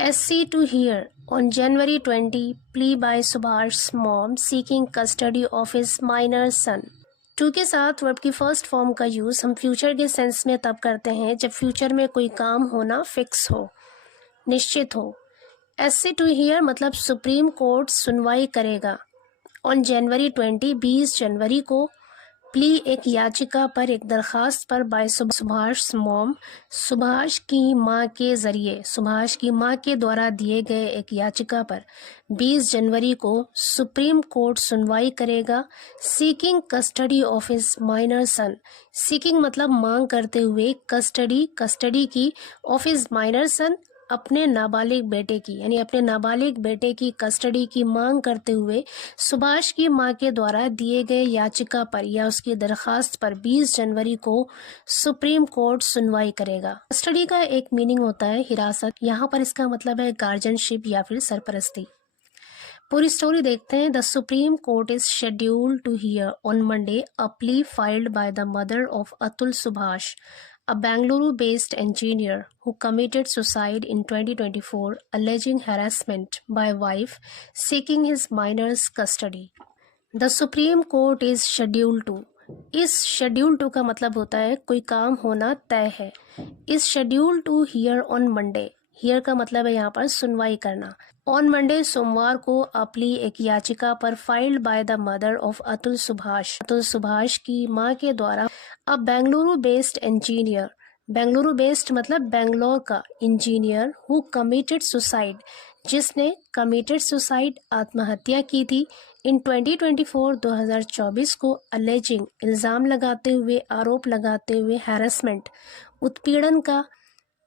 SC to hear on January 20, plea by Subhash's mom seeking custody of his minor son. To के साथ verb की first form का use हम future के sense में तब करते हैं जब फ्यूचर में कोई काम होना फिक्स हो, निश्चित हो। SC टू हियर मतलब सुप्रीम कोर्ट सुनवाई करेगा। ऑन जनवरी 20 जनवरी को प्ली एक याचिका पर, एक दरखास्त पर बाय सुभाष मॉम, सुभाष की मां के जरिए, सुभाष की मां के द्वारा दिए गए एक याचिका पर 20 जनवरी को सुप्रीम कोर्ट सुनवाई करेगा। Seeking custody of his minor son, seeking मतलब मांग करते हुए, कस्टडी की ऑफ हिज माइनर सन अपने नाबालिग बेटे की, यानी अपने नाबालिग बेटे की कस्टडी की मांग करते हुए सुभाष की मां के द्वारा दिए गए याचिका पर या उसकी दरखास्त पर 20 जनवरी को सुप्रीम कोर्ट सुनवाई करेगा। कस्टडी का एक मीनिंग होता है हिरासत, यहाँ पर इसका मतलब है गार्जियनशिप या फिर सरपरस्ती। पूरी स्टोरी देखते हैं। The supreme court is scheduled to hear on Monday a plea filed by the mother of Atul Subhash, a Bangalore-based engineer who committed suicide in 2024, alleging harassment by wife seeking his minor's custody. The Supreme Court is scheduled to. इस schedule to का मतलब होता है कोई काम होना तय है। इस schedule to hear on Monday, hear का मतलब है यहाँ पर सुनवाई करना। ऑन मंडे सोमवार को अपली एक याचिका पर filed by the mother of Atul Subhash की मां के द्वारा a Bengaluru based engineer, Bengaluru based मतलब बेंगलोर का इंजीनियर, हु कमिटेड सुसाइड, जिसने कमिटेड सुसाइड आत्महत्या की थी इन 2024 को, अलेजिंग इल्ज़ाम लगाते हुए, आरोप लगाते हुए, हैरेसमेंट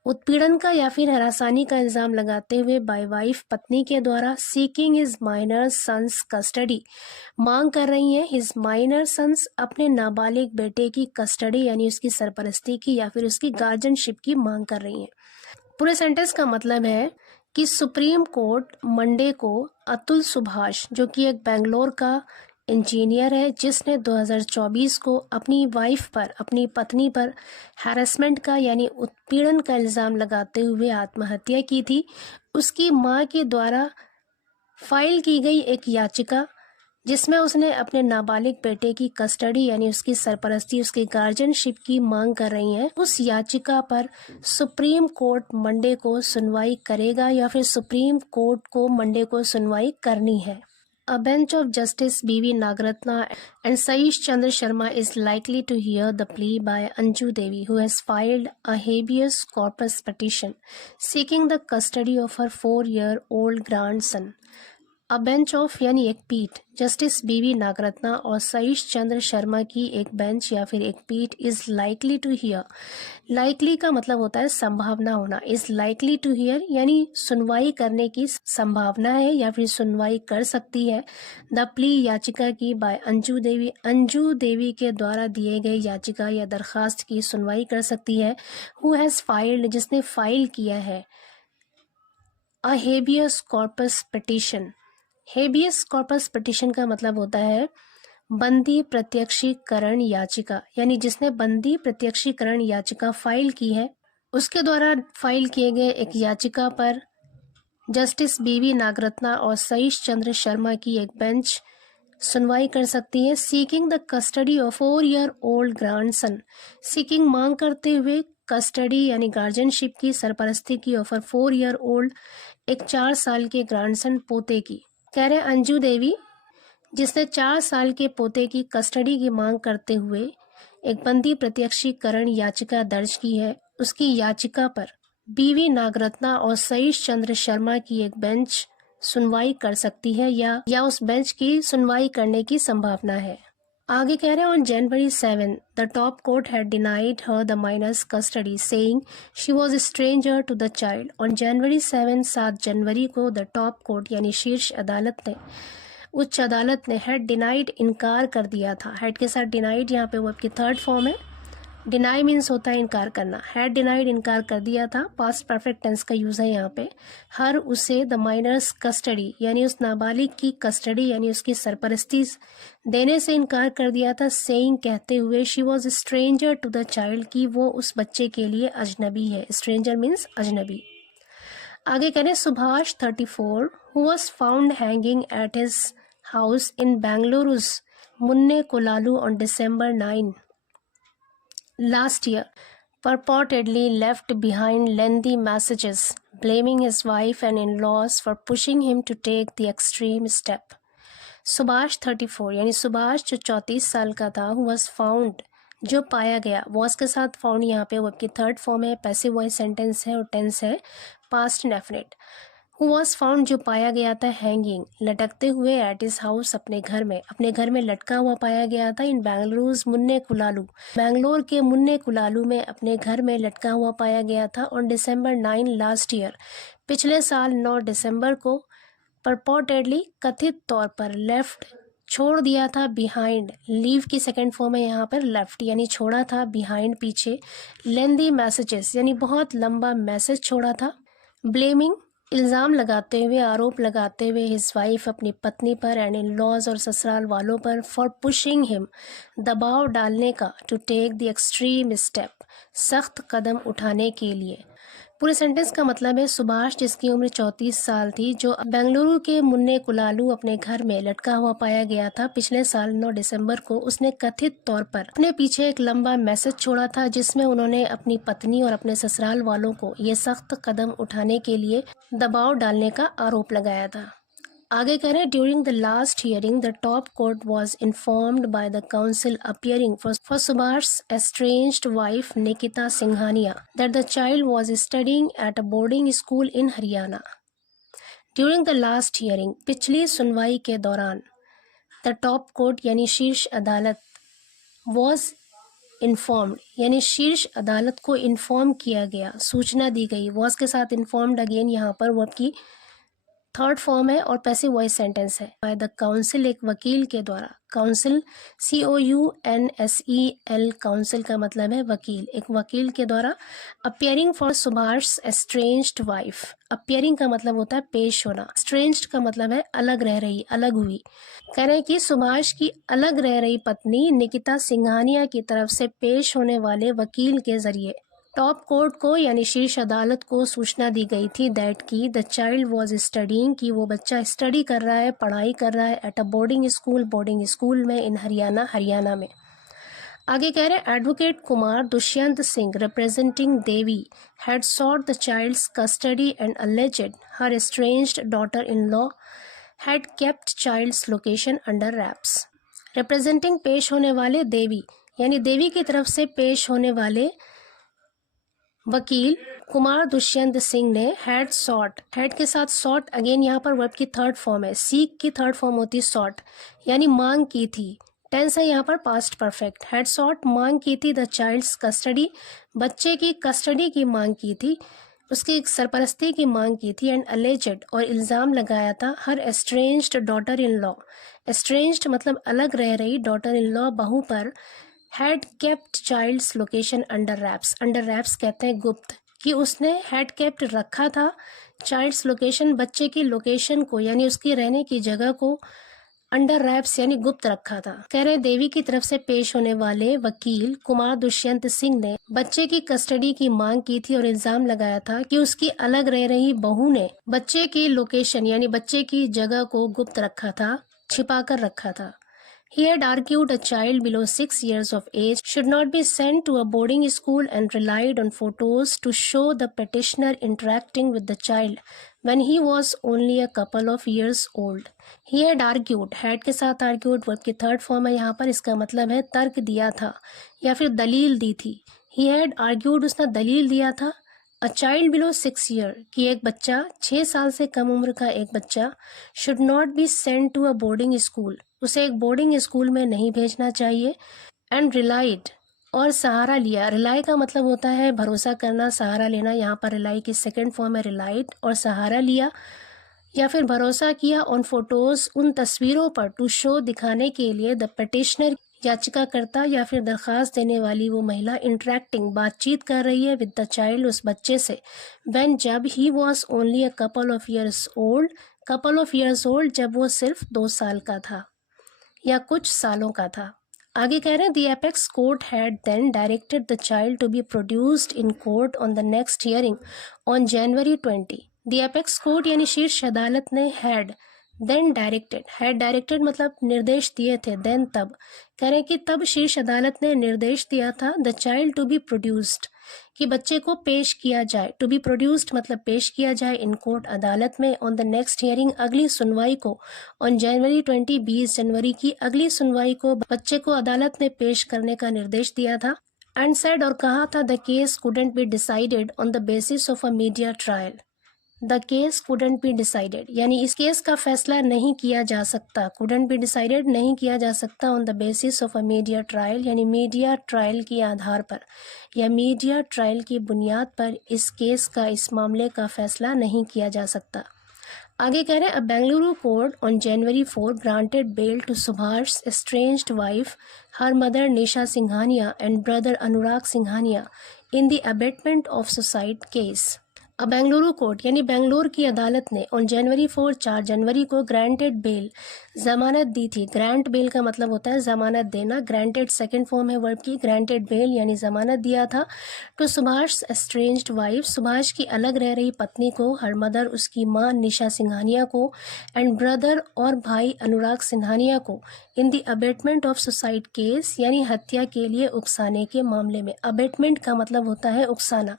उत्पीड़न का या फिर हरासानी का इल्ज़ाम लगाते हुए बाय वाइफ पत्नी के द्वारा, seeking his minor son's custody, मांग कर रही हैं हिज माइनर सन्स अपने नाबालिग बेटे की कस्टडी यानी उसकी सरपरस्ती की या फिर उसकी गार्जियनशिप की मांग कर रही हैं। पूरे सेंटेंस का मतलब है कि सुप्रीम कोर्ट मंडे को अतुल सुभाष, जो कि एक बेंगलोर का इंजीनियर है, जिसने 2024 को अपनी वाइफ पर, अपनी पत्नी पर हैरेसमेंट का यानी उत्पीड़न का इल्ज़ाम लगाते हुए आत्महत्या की थी, उसकी मां के द्वारा फाइल की गई एक याचिका जिसमें उसने अपने नाबालिग बेटे की कस्टडी यानी उसकी सरपरस्ती, उसकी गार्जियनशिप की मांग कर रही हैं। उस याचिका पर सुप्रीम कोर्ट मंडे को सुनवाई करेगा या फिर सुप्रीम कोर्ट को मंडे को सुनवाई करनी है। A bench of Justice B.V. Nagaratna and Saish Chandra Sharma is likely to hear the plea by Anju Devi, who has filed a habeas corpus petition seeking the custody of her 4-year-old grandson. A bench of यानी एक पीठ, justice बीवी नागरत्ना और सईश चंद्र शर्मा की एक bench या फिर एक पीठ is likely to hear, likely का मतलब होता है संभावना होना, इज लाइकली टू हियर यानी सुनवाई करने की संभावना है या फिर सुनवाई कर सकती है। द प्ली याचिका की बाय अंजू देवी के द्वारा दिए गए याचिका या दरखास्त की सुनवाई कर सकती है। हु हैज फाइल्ड, जिसने फाइल किया है। A habeas corpus petition, habeas corpus petition का मतलब होता है बंदी प्रत्यक्षीकरण याचिका, यानी जिसने बंदी प्रत्यक्षीकरण याचिका फाइल की है, उसके द्वारा फाइल किए गए एक याचिका पर जस्टिस बीवी नागरत्ना और सईश चंद्र शर्मा की एक बेंच सुनवाई कर सकती है। Seeking the custody of 4-year-old grandson, seeking मांग करते हुए कस्टडी यानी गार्जियनशिप की, सरपरस्ती की ऑफर 4-year-old एक 4 साल के ग्रैंडसन पोते की। कह रहे अंजू देवी जिसने 4 साल के पोते की कस्टडी की मांग करते हुए एक बंदी प्रत्यक्षीकरण याचिका दर्ज की है, उसकी याचिका पर बीवी नागरत्ना और सईश चंद्र शर्मा की एक बेंच सुनवाई कर सकती है या उस बेंच की सुनवाई करने की संभावना है। आगे कह रहे हैं on January 7 the top court had denied her the minor's custody saying she was a stranger to the child. On January 7 जनवरी को द टॉप कोर्ट यानी शीर्ष अदालत ने, उच्च अदालत ने हैड डिनाइड इनकार कर दिया था। हैड के साथ डिनाइड यहाँ पे वो आपकी थर्ड फॉर्म है। डिनाई मीन्स होता है इनकार करना, हैड डिनाइड इनकार कर दिया था, पास्ट परफेक्ट टेंस का यूज़ है यहाँ पे। हर उसे द माइनर्स कस्टडी यानी उस नाबालिग की कस्टडी यानी उसकी सरपरस्ती देने से इनकार कर दिया था। सेइंग कहते हुए she was stranger to the child की वो उस बच्चे के लिए अजनबी है। स्ट्रेंजर मीन्स अजनबी। आगे करें Subhash 34 who was found hanging at his house in Bengaluru's Munne Kolalu on December 9 last year purportedly left behind lengthy messages blaming his wife and in-laws for pushing him to take the extreme step. Subhash 34 यानी सुभाष जो 34 साल का था who was found जो पाया गया, was के साथ फाउंड यहाँ पे वर्ब की थर्ड फॉर्म है, पैसिव वॉइस सेंटेंस है और टेंस है past definite. Who was found जो पाया गया था हैंगिंग लटकते हुए एट हिज हाउस अपने घर में लटका हुआ पाया गया था इन बेंगलुरुज मुन्ने कुलालू, बेंगलोर के मुन्ने कुलालू में अपने घर में लटका हुआ पाया गया था ऑन December 9 लास्ट ईयर पिछले साल 9 दिसंबर को परपोर्टेडली कथित तौर पर लेफ्ट छोड़ दिया था बिहाइंड, लीव की सेकेंड फॉर्म है यहाँ पर लेफ्ट यानी छोड़ा था, बिहाइंड पीछे, लेंदी मैसेजेस यानी बहुत लंबा मैसेज छोड़ा था, ब्लेमिंग इल्ज़ाम लगाते हुए आरोप लगाते हुए हिज वाइफ अपनी पत्नी पर एंड इन लॉज और ससुराल वालों पर फॉर पुशिंग हिम दबाव डालने का to take the extreme step सख्त कदम उठाने के लिए। पूरे सेंटेंस का मतलब है सुभाष जिसकी उम्र 34 साल थी जो बेंगलुरु के मुन्ने कुलालू अपने घर में लटका हुआ पाया गया था पिछले साल 9 दिसंबर को, उसने कथित तौर पर अपने पीछे एक लंबा मैसेज छोड़ा था जिसमें उन्होंने अपनी पत्नी और अपने ससुराल वालों को ये सख्त कदम उठाने के लिए दबाव डालने का आरोप लगाया था। आगे कह रहे हैं during the last hearing the top court was informed by the council appearing for Subhash estranged wife Nikita Singhania that the child was studying at a boarding school in Haryana. During the last hearing पिछली सुनवाई के दौरान the top court यानी शीर्ष अदालत was informed यानी शीर्ष अदालत को इन्फॉर्म किया गया, सूचना दी गई, was के साथ इन्फॉर्म्ड अगेन यहाँ पर वर्ब की थर्ड फॉर्म है और पैसिव वॉइस सेंटेंस है। बाय द काउंसिल एक वकील के द्वारा, काउंसिल COUNSEL काउंसिल का मतलब है वकील, एक वकील के द्वारा appearing for Subhash estranged wife, appearing का मतलब होता है पेश होना, estranged का मतलब है अलग रह रही, अलग हुई। कह रहे हैं कि सुभाष की अलग रह रही पत्नी निकिता सिंघानिया की तरफ से पेश होने वाले वकील के जरिए टॉप कोर्ट को यानी शीर्ष अदालत को सूचना दी गई थी दैट की द चाइल्ड वॉज स्टडीइंग कि वो बच्चा स्टडी कर रहा है, पढ़ाई कर रहा है एट अ बोर्डिंग स्कूल में इन हरियाणा में। आगे कह रहे हैं advocate Kumar Dushyant Singh representing Devi had sought the child's custody and alleged her estranged daughter in law had kept child's location under wraps. Representing पेश होने वाले देवी यानी देवी की तरफ से पेश होने वाले वकील कुमार दुष्यंत सिंह ने हैड सॉट, हैड के साथ सॉट अगेन यहाँ पर वर्ब की थर्ड फॉर्म है, सीक की थर्ड फॉर्म होती है सॉट यानी मांग की थी, टेंस है यहाँ पर पास्ट परफेक्ट, हैड सॉट मांग की थी द चाइल्ड्स कस्टडी बच्चे की कस्टडी की मांग की थी, उसकी सरपरस्ती की मांग की थी एंड अलेजेड और इल्ज़ाम लगाया था हर estranged daughter in law, estranged मतलब अलग रह रही, डॉटर इन लॉ बहू पर had kept child's location under wraps कहते हैं गुप्त, कि उसने हैड केप्ट रखा था चाइल्ड्स लोकेशन बच्चे की लोकेशन को यानी उसकी रहने की जगह को अंडर रैप्स यानी गुप्त रखा था। कह रहे देवी की तरफ से पेश होने वाले वकील कुमार दुष्यंत सिंह ने बच्चे की कस्टडी की मांग की थी और इल्जाम लगाया था कि उसकी अलग रह रही बहू ने बच्चे की लोकेशन यानी बच्चे की जगह को गुप्त रखा था, छिपा कर रखा था। He had argued a child below 6 years of age should not be sent to a boarding school and relied on photos to show the petitioner interacting with the child when he was only a couple of years old. He had argued, had के साथ argued verb की third form है यहाँ पर, इसका मतलब है तर्क दिया था या फिर दलील दी थी। He had argued उसने दलील दिया था अ चाइल्ड बिलो 6 ईयर कि एक बच्चा 6 साल से कम उम्र का एक बच्चा should not be sent to a boarding school, उसे एक बोर्डिंग स्कूल में नहीं भेजना चाहिए एंड रिलाइड और सहारा लिया, रिलाई का मतलब होता है भरोसा करना, सहारा लेना, यहाँ पर रिलाई की सेकेंड फॉर्म है रिलाइड और सहारा लिया या फिर भरोसा किया ऑन फोटोज उन तस्वीरों पर टू शो दिखाने के लिए द पिटिशनर याचिकाकर्ता या फिर दरखास्त देने वाली वो महिला इंटरेक्टिंग बातचीत कर रही है विद द चाइल्ड उस बच्चे से व्हेन जब he was only a couple of years old जब वो सिर्फ 2 साल का था या कुछ सालों का था। आगे कह रहे हैं the apex court had then directed the child to be produced in court on the next hearing on January 20 the apex court यानी शीर्ष अदालत ने हैड डायरेक्टेड मतलब निर्देश दिए थे, देन तब कह रहे कि तब शीर्ष अदालत ने निर्देश दिया था the child to be produced कि बच्चे को पेश किया जाए, टू बी प्रोड्यूस्ड मतलब पेश किया जाए इन कोर्ट अदालत में ऑन द नेक्स्ट हियरिंग अगली सुनवाई को ऑन जनवरी 20 जनवरी की अगली सुनवाई को बच्चे को अदालत में पेश करने का निर्देश दिया था। एंड सेड और कहा था the case couldn't be decided on the basis of a media trial, the case couldn't be decided यानी इस केस का फैसला नहीं किया जा सकता, कुडंट बी डिसाइडेड नहीं किया जा सकता on the basis of a media trial यानी मीडिया ट्रायल के आधार पर या मीडिया ट्रायल की बुनियाद पर इस केस का इस मामले का फैसला नहीं किया जा सकता। आगे कह रहे हैं Bengaluru court on January 4 granted bail to Subhash estranged wife her mother Nisha Singhania and brother Anurag Singhania in the abetment of suicide case. अब बेंगलुरु कोर्ट यानी बेंगलोर की अदालत ने ऑन जनवरी 4 जनवरी को ग्रांटेड बेल जमानत दी थी। ग्रांट बेल का मतलब होता है जमानत देना, ग्रांटेड सेकंड फॉर्म है वर्ब की, ग्रांटेड बेल यानी जमानत दिया था to Subhash estranged wife Subhash की अलग रह रही पत्नी को, हर मदर उसकी माँ निशा सिंघानिया को एंड ब्रदर और भाई अनुराग सिंघानिया को in the abetment of suicide case यानी हत्या के लिए उकसाने के मामले में। अबेटमेंट का मतलब होता है उकसाना,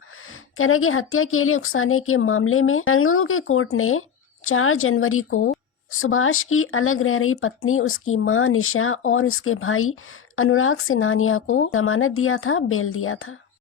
कह रहे कि हत्या के लिए उकसाने के मामले में बेंगलुरु के कोर्ट ने 4 जनवरी को सुभाष की अलग रह रही पत्नी, उसकी मां निशा और उसके भाई अनुराग सिंघानिया को जमानत दिया था, बेल दिया था।